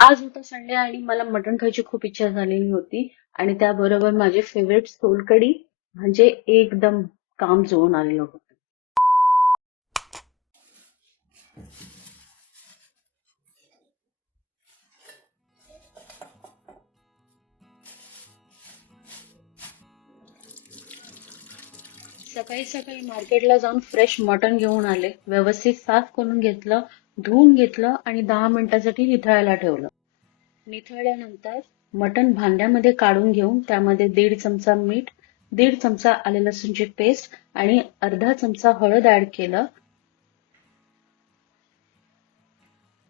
आज होता संडे आणि मला मटण खायची खूप इच्छा झालेली होती आणि त्याबरोबर माझे फेवरेट सोलकढी म्हणजे एकदम काम जुळून आलेलं होतं. सकाळी सकाळी मार्केटला जाऊन फ्रेश मटण घेऊन आले, व्यवस्थित साफ करून घेतलं, धुवून घेतलं आणि 10 मिनिटांसाठी निथळायला ठेवलं. निथळल्यानंतर मटण भांड्यामध्ये काढून घेऊन त्यामध्ये 1.5 चमचा मीठ, 1.5 चमचा आले लसूणची पेस्ट आणि अर्धा चमचा हळद ऍड केलं.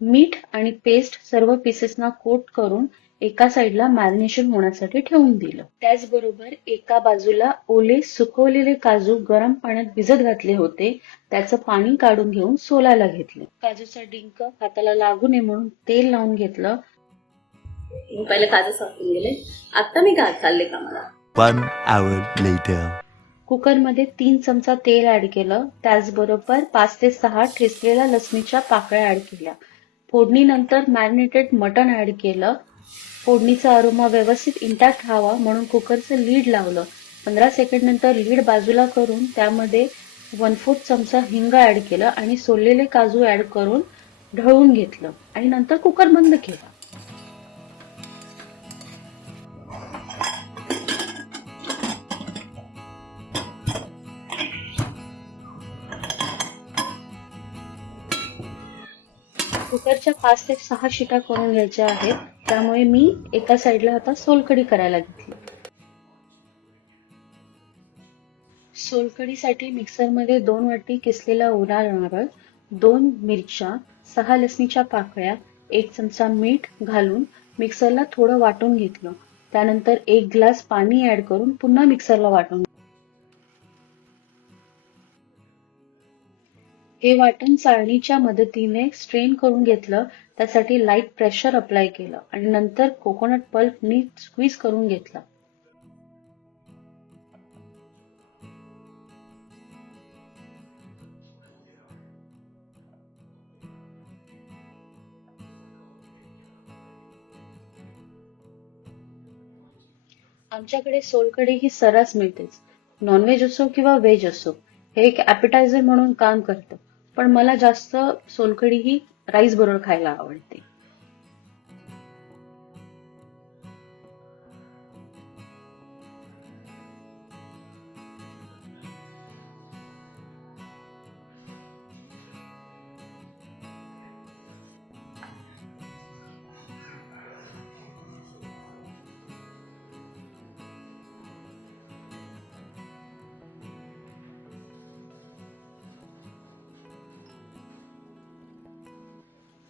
मीठ आणि पेस्ट सर्व पीसेसना कोट करून एका साईडला मॅरिनेशन होण्यासाठी ठेवून दिलं. त्याचबरोबर एका बाजूला ओले सुकवलेले काजू गरम पाण्यात भिजत घातले होते, त्याचं पाणी काढून घेऊन सोलायला घेतले. काजूचा डिंक हाताला लागू नये म्हणून तेल लावून घेतलं. पहिले काजू साफून गेले, आता मी काय चालले कामाला. 1 hour later. कुकरमध्ये 3 चमचा तेल ऍड केलं. त्याचबरोबर 5 ते 6 ठेचलेल्या लसणीच्या पाकळ्या ऍड केल्या. फोडणीनंतर मॅरिनेटेड मटण ऍड केलं. फोडणीचा अरोमा व्यवस्थित इंटॅक्ट व्हावा म्हणून कुकरचं लीड लावलं. 15 सेकंड नंतर लीड बाजूला करून त्यामध्ये 1/4 चमचा हिंग ऍड केलं आणि सोललेले काजू ऍड करून ढवळून घेतलं आणि नंतर कुकर बंद केला. कुकरच्या 5 ते 6 शिट्या करून घ्यायच्या आहेत, त्यामुळे मी एका साईडला आता सोलकढी करायला घेतली. सोलकढीसाठी मिक्सरमध्ये 2 वाटी किसलेला ओला नारळ, 2 मिरच्या, 6 लसणीच्या पाकळ्या, 1 चमचा मीठ घालून मिक्सरला थोडं वाटून घेतलं. त्यानंतर 1 ग्लास पाणी ऍड करून पुन्हा मिक्सरला वाटून. हे वाटण चाळणीच्या मदतीने स्ट्रेन करून घेतलं. त्यासाठी लाईट प्रेशर अप्लाय केलं आणि नंतर कोकोनट पल्प नीट स्क्वीज करून घेतला. आमच्याकडे सोलकढी ही सर्रास मिळतेच. नॉनव्हेज असो किंवा व्हेज असो, हे एक ॲपेटायझर म्हणून काम करतं. पण मला जास्त सोलकढी ही राईस बरोबर खायला आवडते.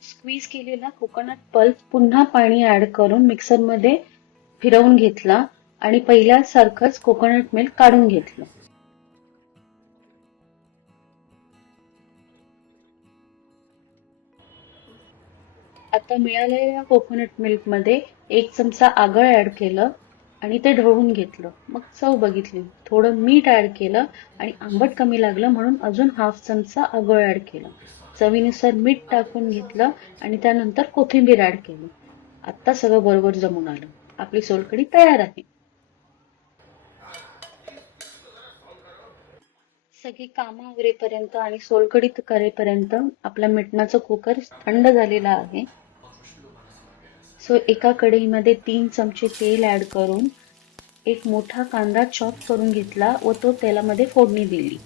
स्क्वीज केलेला कोकोनट पल्प पुन्हा पाणी ऍड करून मिक्सरमध्ये फिरवून घेतला आणि पहिल्यासारखंच कोकोनट मिल्क काढून घेतलं. आता मिळालेल्या कोकोनट मिल्क मध्ये 1 चमचा आगळ ऍड केलं आणि ते ढवळून घेतलं. मग चव बघितली, थोडं मीठ ऍड केलं आणि आंबट कमी लागलं म्हणून अजून 1/2 चमचा आगळ ऍड केलं. चवीनुसार मीठ टाकून घेतलं आणि त्यानंतर कोथिंबीर ऍड केली. आता सगळं बरोबर जमून आलं. आपली सोलकढी तयार आहे. सगळी कामं आवरेपर्यंत आणि सोलकढी करेपर्यंत आपला मिटणाचा कुकर थंड झालेला आहे. सो एका कढईमध्ये 3 चमचे तेल ऍड करून एक मोठा कांदा चॉप करून घेतला व तो तेलामध्ये फोडणी दिली.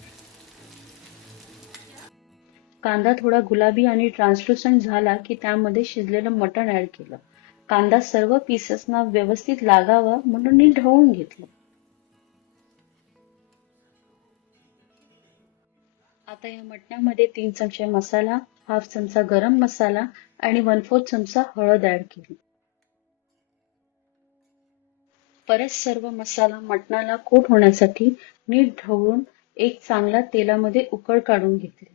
कांदा थोडा गुलाबी आणि ट्रान्सलुसंट झाला की त्यामध्ये शिजलेलं मटण ऍड केलं. कांदा सर्व पीसेसना व्यवस्थित लागावा म्हणून मी ढवळून घेतलं. आता या मटणामध्ये 3 चमचे मसाला, 1/2 चमचा गरम मसाला आणि 1/4 चमचा हळद ऍड केली. परत सर्व मसाला मटणाला कोट होण्यासाठी नीट ढवळून एक चांगला तेलामध्ये उकळ काढून घेतली.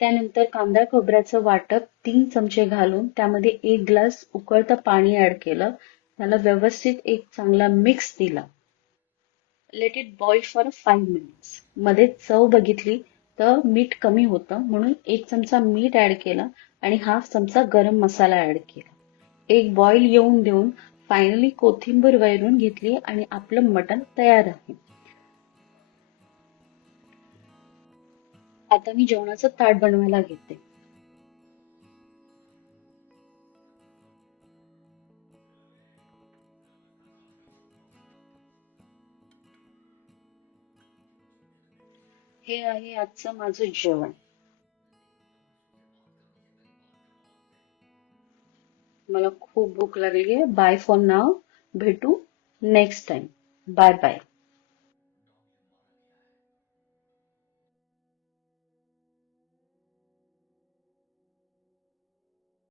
त्यानंतर कांदा खोबऱ्याचं वाटप 3 चमचे घालून त्यामध्ये 1 ग्लास उकळतं पाणी ऍड केलं. त्याला व्यवस्थित एक चांगला मिक्स दिला. Let it boil for 5 minutes. मध्ये चव बघितली तर मीठ कमी होतं म्हणून 1 चमचा मीठ ऍड केला आणि हाफ चमचा गरम मसाला ऍड केला. एक बॉईल येऊन देऊन फायनली कोथिंबीर वैरून घेतली आणि आपलं मटण तयार आहे. आता मी जेवणाचं ताट बनवायला घेते. हे आहे आजचं माझं जेवण. मला खूप भूक लागली आहे. Bye for now. भेटू नेक्स्ट टाइम. Bye bye.